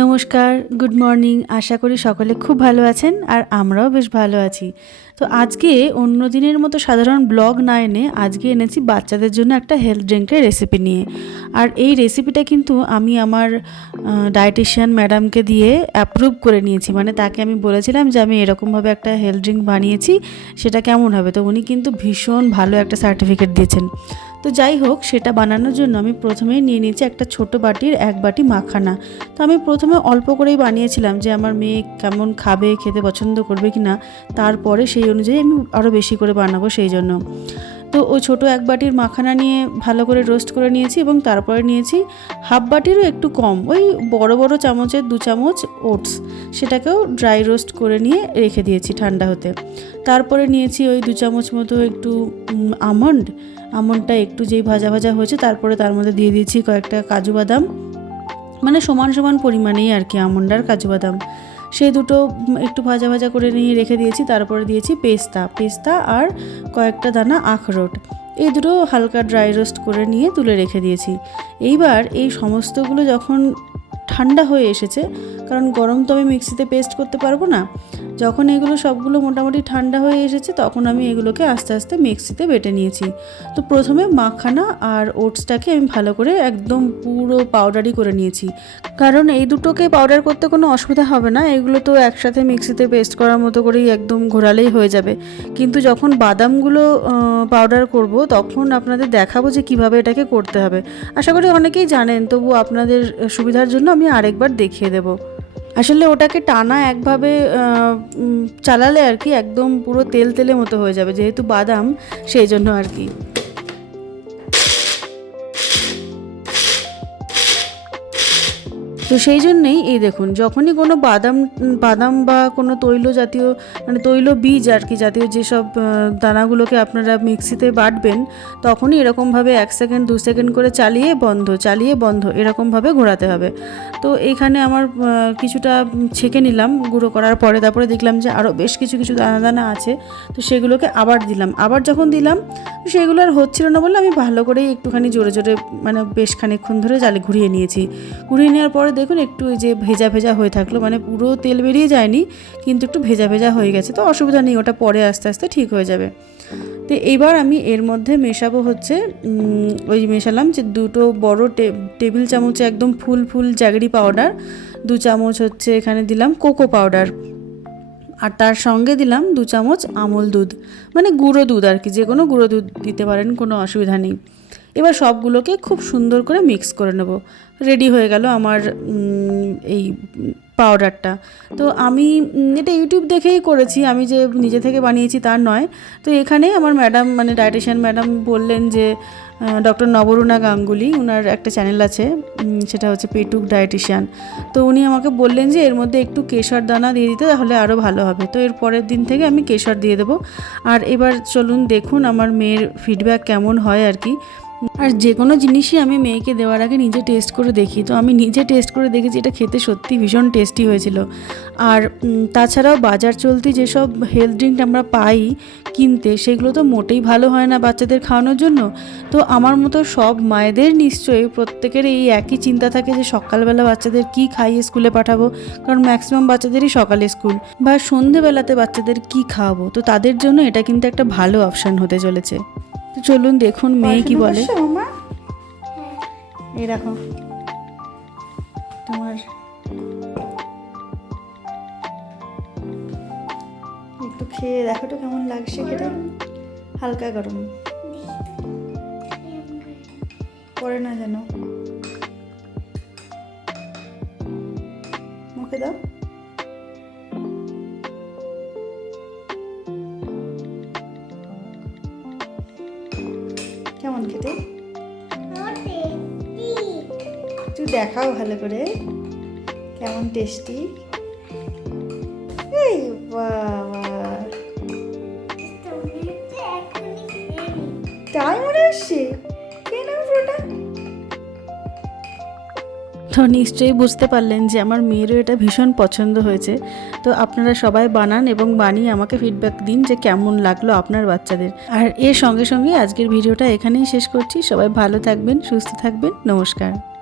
নমস্কার, good morning. আশা করি সকলে খুব ভালো আছেন আর আমরাও বেশ ভালো আছি। তো আজকে অন্য দিনের মতো সাধারণ ব্লগ না এনে আজকে এনেছি বাচ্চাদের জন্য একটা হেলথ ড্রিঙ্কের রেসিপি নিয়ে। আর এই রেসিপিটা কিন্তু আমি আমার ডায়েটিশিয়ান ম্যাডামকে দিয়ে অ্যাপ্রুভ করে নিয়েছি। মানে তাকে আমি বলেছিলাম যে আমি এরকমভাবে একটা হেলথ ড্রিঙ্ক বানিয়েছি, সেটা কেমন হবে? তো উনি কিন্তু ভীষণ ভালো একটা সার্টিফিকেট দিয়েছেন। তো যাই হোক, সেটা বানানোর জন্য আমি প্রথমেই নিয়ে নিয়েছি একটা ছোট বাটির এক বাটি মাখানা। তো আমি প্রথমে অল্প করেই বানিয়েছিলাম যে আমার মেয়ে কেমন খাবে, খেতে পছন্দ করবে কি না তারপরে সেই অনুযায়ী আমি আরও বেশি করে বানাবো সেই জন্য। তো ওই ছোটো এক বাটির মাখানা নিয়ে ভালো করে রোস্ট করে নিয়েছি এবং তারপরে নিয়েছি হাফ বাটিরও একটু কম। ওই বড় বড় চামচের দু চামচ ওটস সেটাকেও ড্রাই রোস্ট করে নিয়ে রেখে দিয়েছি ঠান্ডা হতে। তারপরে নিয়েছি ওই দু চামচ মতো একটু আমন্ড। আমন্ডটা একটু যেই ভাজা ভাজা হয়েছে তারপরে তার মধ্যে দিয়ে দিয়েছি কয়েকটা কাজু বাদাম। মানে সমান সমান পরিমাণেই আর কি আমন্ড আর কাজু বাদাম। সেই দুটো একটু ভাজা ভাজা করে নিয়ে রেখে দিয়েছি, তারপরে দিয়েছি পেস্তা। পেস্তা আর কয়েকটা দানা আখরোট। এই দুটো হালকা ড্রাই রোস্ট করে নিয়ে তুলে রেখে দিয়েছি। এইবার এই সমস্তগুলো যখন ঠান্ডা হয়ে এসেছে, কারণ গরম তো আমি মিক্সিতে পেস্ট করতে পারব না যখন এগুলো সবগুলো মোটামুটি ঠান্ডা হয়ে এসেছে, তখন আমি এগুলোকে আস্তে আস্তে মিক্সিতে বেটে নিয়েছি। তো প্রথমে মাখানা আর ওটসটাকে আমি ভালো করে একদম পুরো পাউডারই করে নিয়েছি। কারণ এই দুটোকে পাউডার করতে কোনো অসুবিধা হবে না, এগুলো তো একসাথে মিক্সিতে পেস্ট করার মতো করেই একদম ঘোরালেই হয়ে যাবে। কিন্তু যখন বাদামগুলো পাউডার করব, তখন আপনাদের দেখাবো যে কীভাবে এটাকে করতে হবে। আশা করি অনেকেই জানেন, তবু আপনাদের সুবিধার জন্য আমি আরেকবার দেখিয়ে দেবো। আসলে ওটাকে টানা একভাবে চালালে আর কি একদম পুরো তেল তেলের মতো হয়ে যাবে, যেহেতু বাদাম, সেই জন্য আর কি। তো সেই জন্যেই এই দেখুন, যখনই কোনো বাদাম বাদাম বা কোনো তৈল জাতীয় মানে তৈল বীজ আর কি, জাতীয় যেসব দানাগুলোকে আপনারা মিক্সিতে বাটবেন, তখনই এরকমভাবে এক সেকেন্ড, দু সেকেন্ড করে চালিয়ে বন্ধ চালিয়ে বন্ধ, এরকমভাবে ঘোরাতে হবে। তো এইখানে আমার কিছুটা ছেঁকে নিলাম, গুঁড়ো করার পরে তারপরে দেখলাম যে আরও বেশ কিছু কিছু দানা দানা আছে, তো সেগুলোকে আবার দিলাম। আবার যখন দিলাম সেগুলো আর হচ্ছিল না বলে আমি ভালো করেই একটুখানি জোরে জোরে মানে বেশ খানিকক্ষণ ধরে জালে ঘুরিয়ে নিয়েছি। ঘুরিয়ে নেওয়ার পরে দেখুন, একটু ওই যে ভেজা ভেজা হয়ে থাকল মানে পুরো তেল বেরিয়ে যায়নি, কিন্তু একটু ভেজা ভেজা হয়ে গেছে। তো অসুবিধা নেই, ওটা পরে আস্তে আস্তে ঠিক হয়ে যাবে। তো এইবার আমি এর মধ্যে মেশাবো হচ্ছে ওই মেশালাম যে দুটো বড় টেবিল চামচে একদম ফুল ফুল জ্যাগরি পাউডার, দু চামচ হচ্ছে এখানে দিলাম কোকো পাউডার, আর তার সঙ্গে দিলাম দু চামচ আমল দুধ মানে গুঁড়ো দুধ আর কি যে কোনো গুঁড়ো দুধ দিতে পারেন, কোনো অসুবিধা নেই। এবার সবগুলোকে খুব সুন্দর করে মিক্স করে নেব। রেডি হয়ে গেল আমার এই পাউডারটা। তো আমি এটা ইউটিউব দেখেই করেছি। আমি যে নিজে থেকে বানিয়েছি তার নয়। তো এখানে আমার ম্যাডাম মানে ডায়েটিশিয়ান ম্যাডাম বললেন যে ডক্টর নবরুণা গাঙ্গুলি ওনার একটা চ্যানেল আছে সেটা হচ্ছে পেটুক ডায়েটিশিয়ান। তো উনি আমাকে বললেন যে, এর মধ্যে একটু কেশর দানা দিয়ে দিতে, তাহলে আরও ভালো হবে। তো এর পরের দিন থেকে আমি কেশর দিয়ে দেবো। আর এবার চলুন দেখুন আমার মেয়ের ফিডব্যাক কেমন হয় আর কি। আর যে কোনো জিনিসই আমি মেয়েকে দেওয়ার আগে নিজে টেস্ট করে দেখি। তো আমি নিজে টেস্ট করে দেখেছি, এটা খেতে সত্যি ভীষণ টেস্টি হয়েছিল। আর তাছাড়াও বাজার চলতি যেসব হেলথ ড্রিঙ্ক আমরা পাই কিনতে, সেগুলো তো মোটেই ভালো হয় না বাচ্চাদের খাওয়ানোর জন্য। তো আমার মতো সব মায়েদের নিশ্চয়ই প্রত্যেকের এই একই চিন্তা থাকে যে সকালবেলা বাচ্চাদের কি খাইয়ে স্কুলে পাঠাবো, কারণ ম্যাক্সিমাম বাচ্চাদেরই সকালে স্কুল বা সন্ধেবেলাতে বাচ্চাদের কি খাওয়াবো। তো তাদের জন্য এটা কিন্তু একটা ভালো অপশান হতে চলেছে। তো চলুন দেখুন মেয়ে কি বলে। এই দেখো। তোমার একটু খেয়ে দেখো তো কেমন লাগছে খেতে। হালকা গরম। পরে না যেন। মুখে দাও। কেমন খেতে? একটু দেখাও ভালো করে। কেমন টেস্টি? এই বাবা। তাই মনে আসছে তো নিশ্চয়ই বুঝতে পারলেন যে আমার মেয়েরও এটা ভীষণ পছন্দ হয়েছে। তো আপনারা সবাই বানান এবং বানিয়ে আমাকে ফিডব্যাক দিন যে কেমন লাগল আপনার বাচ্চাদের। আর এর সঙ্গে সঙ্গে আজকের ভিডিওটা এখানেই শেষ করছি। সবাই ভালো থাকবেন, সুস্থ থাকবেন। নমস্কার।